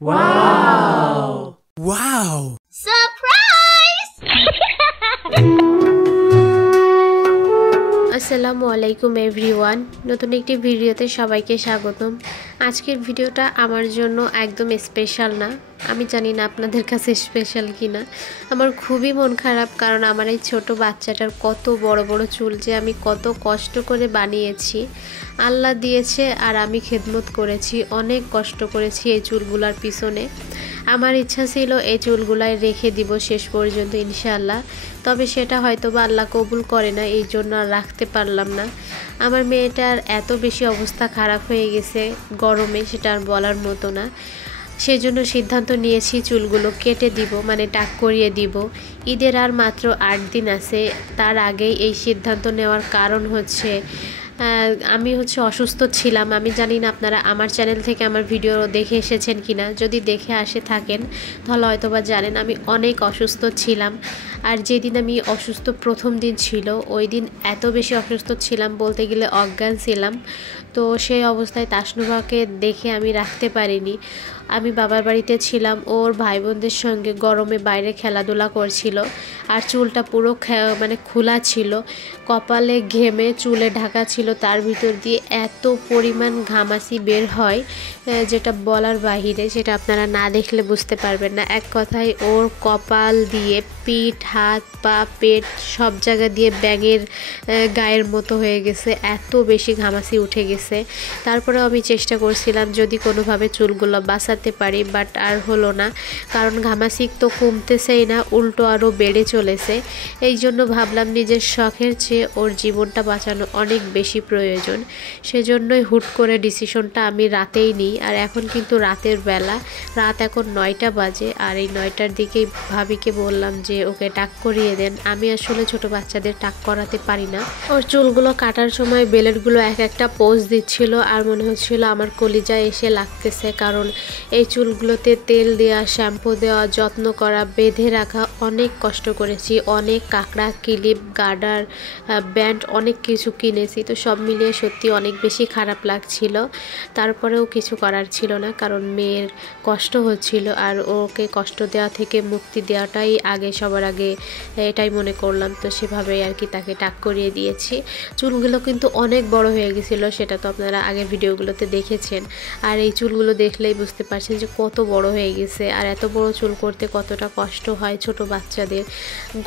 Wow! Wow! Surprise! আসসালামু আলাইকুম everyone, নতুন একটি ভিডিওতে সবাইকে স্বাগতম। আজকের ভিডিওটা আমার জন্য একদম স্পেশাল না, আমি জানি না আপনাদের কাছে স্পেশাল কিনা। আমার খুবই মন খারাপ, কারণ আমার এই ছোট বাচ্চাটার কত বড় বড় চুল যে আমি কত কষ্ট করে বানিয়েছি। আল্লাহ দিয়েছে আর আমি খেদমত করেছি, অনেক কষ্ট করেছি এই চুলগুলার পিছনে। আমার ইচ্ছা ছিল এই চুলগুলাই রেখে দিব শেষ পর্যন্ত ইনশাআল্লাহ, তবে সেটা হয়তো বা আল্লাহ কবুল করে না, এই জন্য আর রাখতে পারলাম না। আমার মেয়েটার এত বেশি অবস্থা খারাপ হয়ে গেছে গরমে, সেটা আর বলার মতো না। সেজন্য সিদ্ধান্ত নিয়েছি চুলগুলো কেটে দিব, মানে টাক করিয়ে দিব। ঈদের আর মাত্র 8 দিন আছে, তার আগেই এই সিদ্ধান্ত নেওয়ার কারণ হচ্ছে আমি অসুস্থ ছিলাম। আমি জানি না আপনারা আমার চ্যানেল থেকে আমার ভিডিও দেখে এসেছেন কিনা, যদি দেখে আসে থাকেন তাহলে হয়তো বা জানেন আমি অনেক অসুস্থ ছিলাম। আর যেদিন আমি অসুস্থ প্রথম দিন ছিল, ওই দিন এত বেশি অসুস্থ ছিলাম, বলতে গেলে অজ্ঞান ছিলাম। তো সেই অবস্থায় তাসনুভাকে দেখে আমি রাখতে পারিনি। আমি বাবার বাড়িতে ছিলাম, ওর ভাই বোনদের সঙ্গে গরমে বাইরে খেলাধুলা করছিল, আর চুলটা পুরো মানে খোলা ছিল, কপালে ঘেমে চুলে ঢাকা ছিল, তার ভিতর দিয়ে এত পরিমাণ ঘামাচি বের হয় যেটা বলার বাহিরে, যেটা আপনারা না দেখলে বুঝতে পারবেন না। এক কথায় ওর কপাল দিয়ে পিঠ, হাত, পা, পেট সব জায়গা দিয়ে ব্যাঙের গায়ের মতো হয়ে গেছে, এত বেশি ঘামাচি উঠে গেছে। তারপরেও আমি চেষ্টা করছিলাম যদি কোনোভাবে চুলগুলো বাঁচাতে পারি, বাট আর হলো না, কারণ ঘামাচি তো কমতেছেই না, উল্টো আরও বেড়ে চলেছে। এই জন্য ভাবলাম নিজের শখের চেয়ে ওর জীবনটা বাঁচানো অনেক বেশি প্রয়োজন। সেজন্যই হুট করে ডিসিশনটা আমি রাতেই নিই। আর এখন কিন্তু রাতের বেলা, রাত এখন 9টা বাজে, আর এই 9টার দিকেই ভাবিকে বললাম যে ওকে টাক করিয়ে দেন। আমি আসলে ছোট বাচ্চাদের টাক করাতে পারি না। ওর চুলগুলো কাটার সময় বেলেটগুলো এক একটা পোজ দিচ্ছিল, আর মনে হচ্ছিল আমার কলিজায় এসে লাগতেছে, কারণ এই চুলগুলোতে তেল দেওয়া, শ্যাম্পু দেওয়া, যত্ন করা, বেঁধে রাখা, অনেক কষ্ট করেছি। অনেক কাঁকড়া, ক্লিপ, গার্ডার, ব্যান্ড, অনেক কিছু কিনেছি। তো সব মিলিয়ে সত্যি অনেক বেশি খারাপ লাগছিল। তারপরেও কিছু করার ছিল না, কারণ মেয়ের কষ্ট হচ্ছিল, আর ওকে কষ্ট দেওয়া থেকে মুক্তি দেওয়াটাই আগে, সবার আগে এটাই মনে করলাম। তো সেভাবেই আর কি তাকে টাক করিয়ে দিয়েছি। চুলগুলো কিন্তু অনেক বড় হয়ে গেছিলো, সেটা তো আপনারা আগে ভিডিওগুলোতে দেখেছেন। আর এই চুলগুলো দেখলেই বুঝতে পারছেন যে কত বড় হয়ে গেছে, আর এত বড় চুল করতে কতটা কষ্ট হয় ছোট বাচ্চাদের।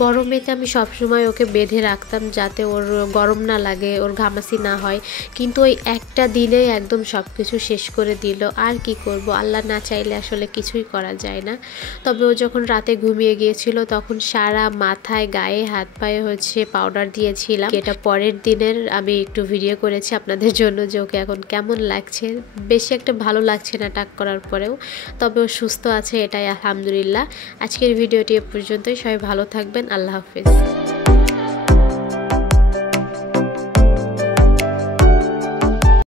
গরমেতে আমি সবসময় ওকে বেঁধে রাখতাম যাতে ওর গরম না লাগে, ওর ঘামাচি না হয়, কিন্তু ওই একটা দিনে একদম সব কিছু শেষ করে দিল। আর কি করব, আল্লাহ না চাইলে আসলে কিছুই করা যায় না। তবে ও যখন রাতে ঘুমিয়ে গিয়েছিল, তখন সারা মাথায়, গায়ে, হাত পায়ে পাউডার দিয়েছিলাম। এটা পরের দিনের আমি একটু ভিডিও করেছি আপনাদের জন্য যে ওকে এখন কেমন লাগছে। বেশি একটা ভালো লাগছে না টাক করার পরেও, তবে ও সুস্থ আছে, এটাই আলহামদুলিল্লাহ। আজকের ভিডিওটি এ পর্যন্তই। সবাই ভালো থাকবেন, আল্লাহ হাফেজ।